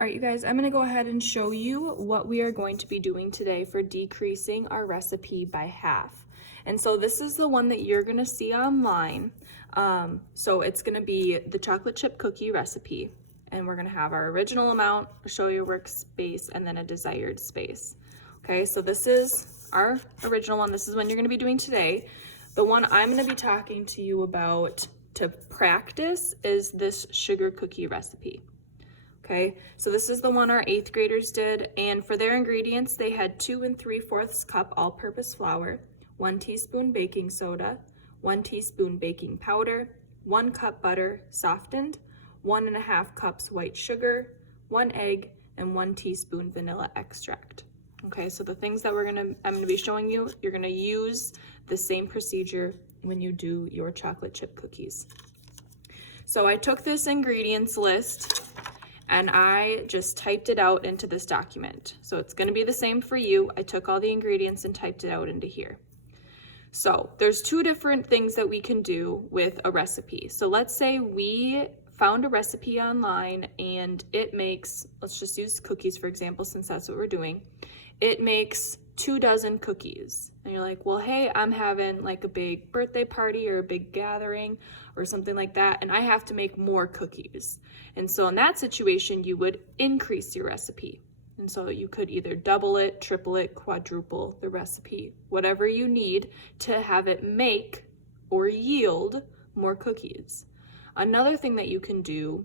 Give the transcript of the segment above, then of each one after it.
All right, you guys, I'm gonna go ahead and show you what we are going to be doing today for decreasing our recipe by half. And so this is the one that you're gonna see online. So it's gonna be the chocolate chip cookie recipe. And we're gonna have our original amount, show your workspace, and then a desired space. Okay, so this is our original one. This is one you're gonna be doing today. The one I'm gonna be talking to you about to practice is this sugar cookie recipe. Okay, so this is the one our 8th graders did, and for their ingredients, they had 2 3/4 cup all-purpose flour, 1 teaspoon baking soda, 1 teaspoon baking powder, 1 cup butter softened, 1.5 cups white sugar, 1 egg, and 1 teaspoon vanilla extract. Okay, so the things that I'm gonna be showing you, you're gonna use the same procedure when you do your chocolate chip cookies. So I took this ingredients list and I just typed it out into this document. So it's gonna be the same for you. I took all the ingredients and typed it out into here. So there's 2 different things that we can do with a recipe. So let's say we found a recipe online and it makes, let's just use cookies for example, since that's what we're doing. It makes 2 dozen cookies. And you're like, well, hey, I'm having like a big birthday party or a big gathering or something like that, and I have to make more cookies. And so in that situation, you would increase your recipe. And so you could either double it, triple it, quadruple the recipe, whatever you need to have it make or yield more cookies. Another thing that you can do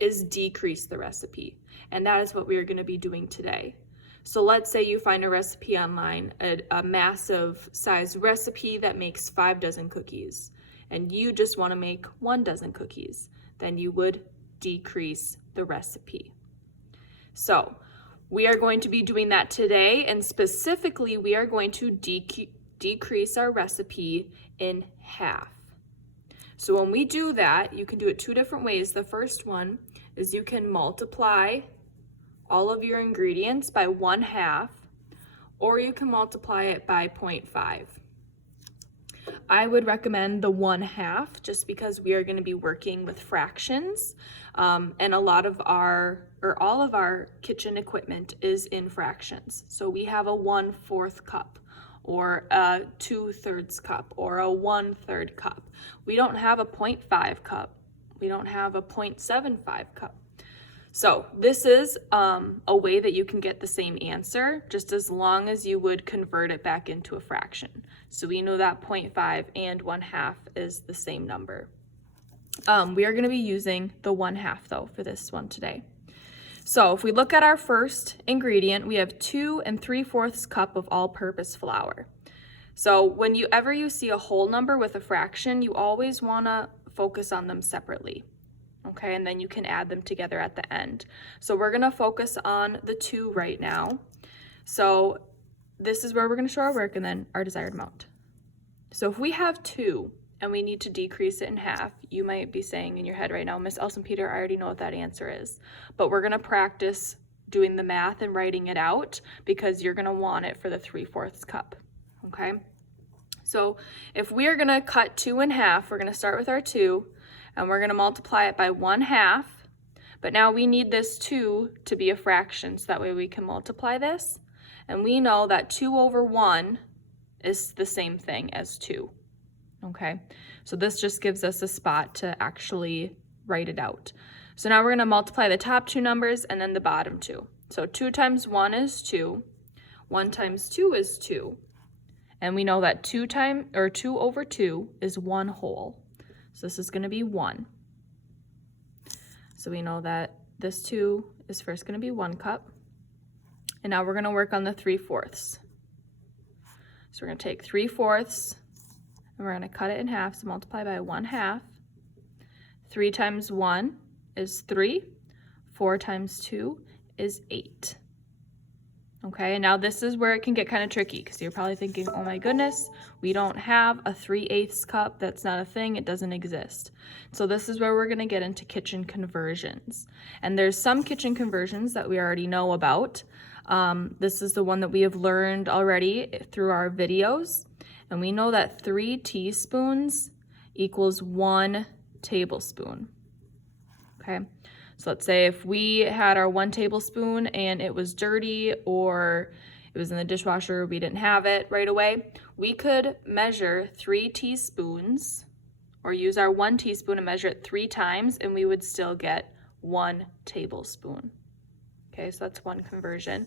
is decrease the recipe. And that is what we are going to be doing today. So let's say you find a recipe online, a massive size recipe that makes 5 dozen cookies, and you just want to make 1 dozen cookies, then you would decrease the recipe. So we are going to be doing that today, and specifically we are going to decrease our recipe in half. So when we do that, you can do it 2 different ways. The first one is you can multiply all of your ingredients by 1/2, or you can multiply it by 0.5. I would recommend the 1/2 just because we are going to be working with fractions, and all of our kitchen equipment is in fractions. So we have a 1/4 cup, or a 2/3 cup, or a 1/3 cup. We don't have a 0.5 cup. We don't have a 0.75 cup. So this is a way that you can get the same answer, just as long as you would convert it back into a fraction. So we know that 0.5 and 1/2 is the same number. We are going to be using the 1/2 though for this one today. So if we look at our first ingredient, we have 2 3/4 cup of all-purpose flour. So whenever you see a whole number with a fraction, you always want to focus on them separately. Okay, and then you can add them together at the end. So we're gonna focus on the 2 right now. So this is where we're gonna show our work and then our desired amount. So if we have 2 and we need to decrease it in half, you might be saying in your head right now, Miss Elson Peter, I already know what that answer is. But we're gonna practice doing the math and writing it out because you're gonna want it for the 3/4 cup, okay? So if we are gonna cut 2 in half, we're gonna start with our 2, and we're going to multiply it by 1/2, but now we need this 2 to be a fraction, so that way we can multiply this, and we know that 2/1 is the same thing as 2, okay? So this just gives us a spot to actually write it out. So now we're going to multiply the top 2 numbers and then the bottom 2. So 2 times 1 is 2, 1 times 2 is 2, and we know that 2/2 is 1 whole. So this is going to be 1. So we know that this 2 is first going to be 1 cup. And now we're going to work on the 3/4. So we're going to take 3/4 and we're going to cut it in half. So multiply by 1/2. 3 times 1 is 3. 4 times 2 is 8. Okay, and now this is where it can get kind of tricky because you're probably thinking, oh my goodness, we don't have a 3/8 cup. That's not a thing. It doesn't exist. So this is where we're going to get into kitchen conversions. And there's some kitchen conversions that we already know about. This is the one that we have learned already through our videos. And we know that 3 teaspoons equals 1 tablespoon. Okay, So let's say if we had our 1 tablespoon and it was dirty, or it was in the dishwasher, we didn't have it right away, we could measure 3 teaspoons, or use our 1 teaspoon and measure it 3 times, and we would still get 1 tablespoon. Okay, so that's one conversion.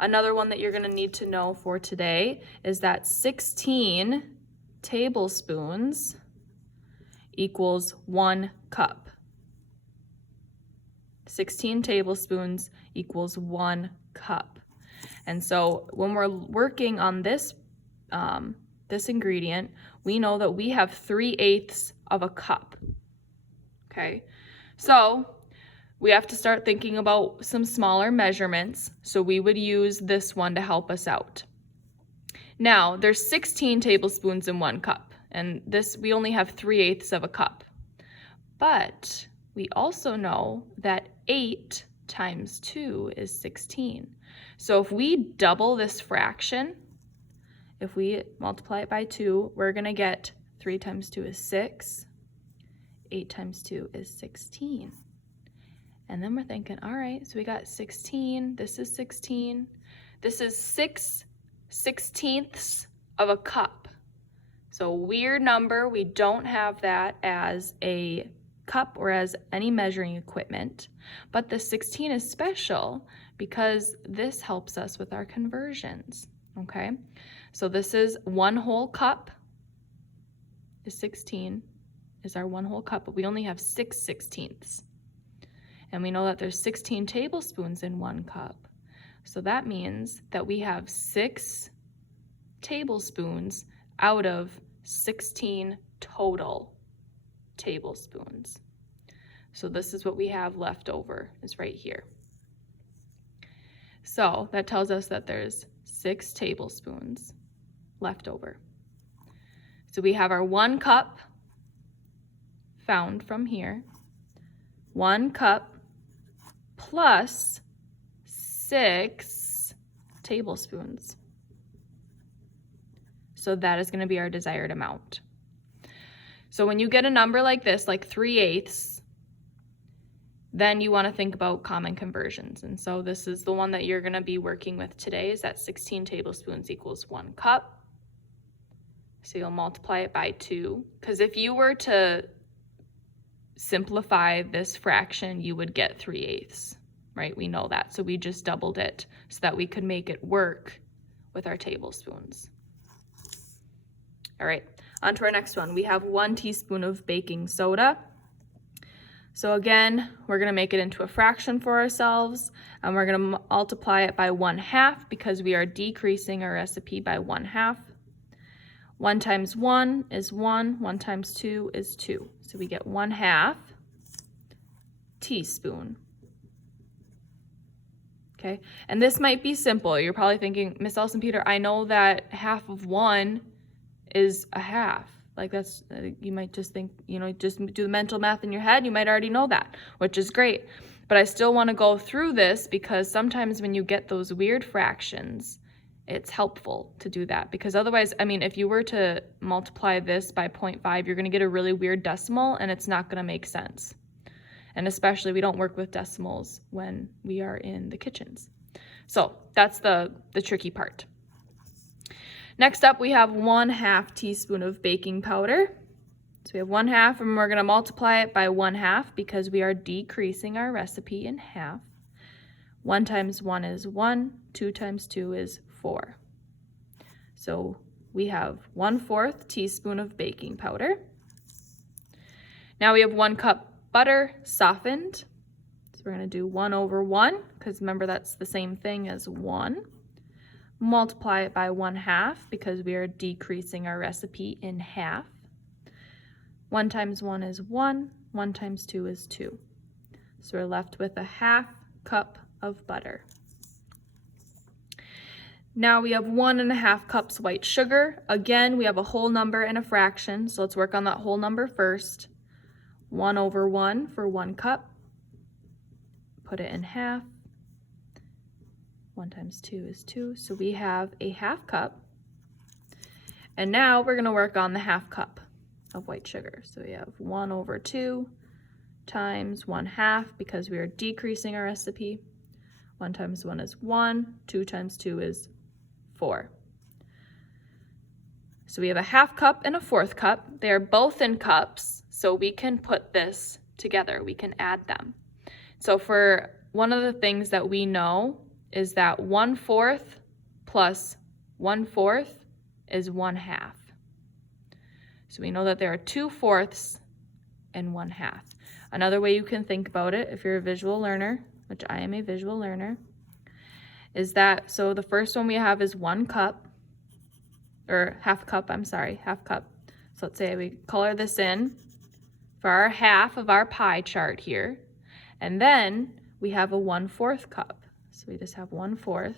Another one that you're gonna need to know for today is that 16 tablespoons equals 1 cup. 16 tablespoons equals 1 cup. And so when we're working on this, this ingredient, we know that we have 3/8 of a cup. Okay, so we have to start thinking about some smaller measurements. So we would use this one to help us out. Now, there's 16 tablespoons in 1 cup, and this, we only have 3/8 of a cup. But we also know that 8 times 2 is 16. So if we double this fraction, if we multiply it by 2, we're gonna get 3 times 2 is 6, 8 times 2 is 16. And then we're thinking, all right, so we got 16, this is 16. This is 6/16 of a cup. So a weird number, we don't have that as a cup or as any measuring equipment, but the 16 is special because this helps us with our conversions, okay? So this is 1 whole cup, is 16, is our 1 whole cup, but we only have 6/16. And we know that there's 16 tablespoons in 1 cup. So that means that we have 6 tablespoons out of 16 total tablespoons. So this is what we have left over, is right here. So that tells us that there's 6 tablespoons left over. So we have our 1 cup found from here, 1 cup plus 6 tablespoons. So that is going to be our desired amount. So when you get a number like this, like 3/8, then you want to think about common conversions. And so this is the one that you're going to be working with today, is that 16 tablespoons equals 1 cup. So you'll multiply it by 2, because if you were to simplify this fraction, you would get 3/8, right? We know that. So we just doubled it so that we could make it work with our tablespoons. All right, on to our next one. We have 1 teaspoon of baking soda. So again, we're gonna make it into a fraction for ourselves, and we're gonna multiply it by 1/2 because we are decreasing our recipe by 1/2. 1 times 1 is 1, 1 times 2 is 2. So we get 1/2 teaspoon. Okay, and this might be simple. You're probably thinking, Miss Elson Peter, I know that 1/2 of 1 is a 1/2. Like that's, you might just think, you know, just do the mental math in your head. You might already know that, which is great. But I still want to go through this because sometimes when you get those weird fractions, it's helpful to do that, because otherwise, I mean, if you were to multiply this by 0.5, you're going to get a really weird decimal and it's not going to make sense. And especially we don't work with decimals when we are in the kitchens. So that's the tricky part. Next up, we have 1/2 teaspoon of baking powder. So we have 1/2, and we're going to multiply it by 1/2 because we are decreasing our recipe in half. 1 times 1 is 1, 2 times 2 is 4. So we have 1/4 teaspoon of baking powder. Now we have 1 cup butter softened. So we're going to do 1/1, because remember that's the same thing as 1. Multiply it by 1/2 because we are decreasing our recipe in half. 1 times 1 is 1, 1 times 2 is 2. So we're left with 1/2 cup of butter. Now we have 1.5 cups white sugar. Again, we have a whole number and a fraction, so let's work on that whole number first. 1/1 for 1 cup. Put it in half. 1 times 2 is 2, so we have a 1/2 cup. And now we're going to work on the 1/2 cup of white sugar. So we have 1/2 times 1/2 because we are decreasing our recipe. 1 times 1 is 1, 2 times 2 is 4. So we have a 1/2 cup and a 1/4 cup. They are both in cups, so we can put this together. We can add them. So for one of the things that we know is that 1/4 plus 1/4 is 1/2. So we know that there are 2/4 and 1/2. Another way you can think about it, if you're a visual learner, which I am a visual learner, is that, so the first one we have is 1 cup, or 1/2 cup, I'm sorry, 1/2 cup. So let's say we color this in for our half of our pie chart here. And then we have a 1/4 cup. So we just have 1/4.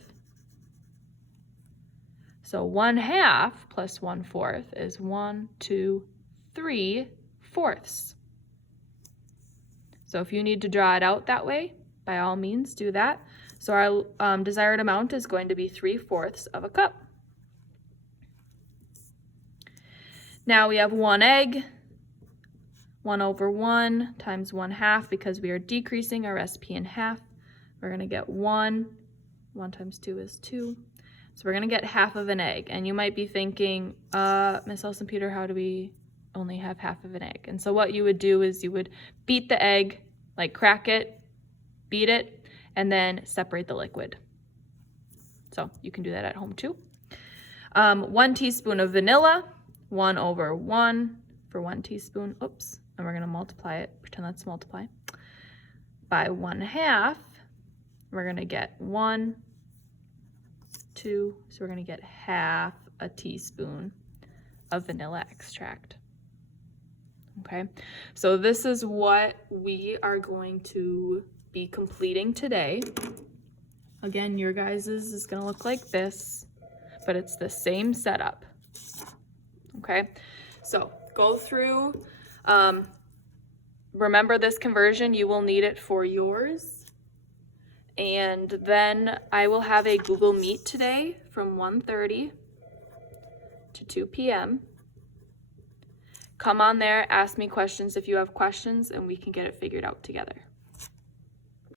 So 1/2 plus 1/4 is 1, 2, 3/4. So if you need to draw it out that way, by all means do that. So our desired amount is going to be 3/4 of a cup. Now we have 1 egg, 1/1 times 1/2 because we are decreasing our recipe in half. We're gonna get 1 times 2 is 2. So we're gonna get 1/2 of an egg. And you might be thinking, Miss Elson Peter, how do we only have 1/2 of an egg? And so what you would do is you would beat the egg, like crack it, beat it, and then separate the liquid. So you can do that at home too. 1 teaspoon of vanilla, 1/1 for 1 teaspoon. Oops, and we're gonna multiply it, pretend that's multiply, by 1/2. We're gonna get 1, 2, so we're gonna get 1/2 a teaspoon of vanilla extract. Okay, so this is what we are going to be completing today. Again, your guys's is gonna look like this, but it's the same setup. Okay, so go through, remember this conversion, you will need it for yours. And then I will have a Google Meet today from 1:30 to 2 p.m. Come on there, ask me questions if you have questions, and we can get it figured out together.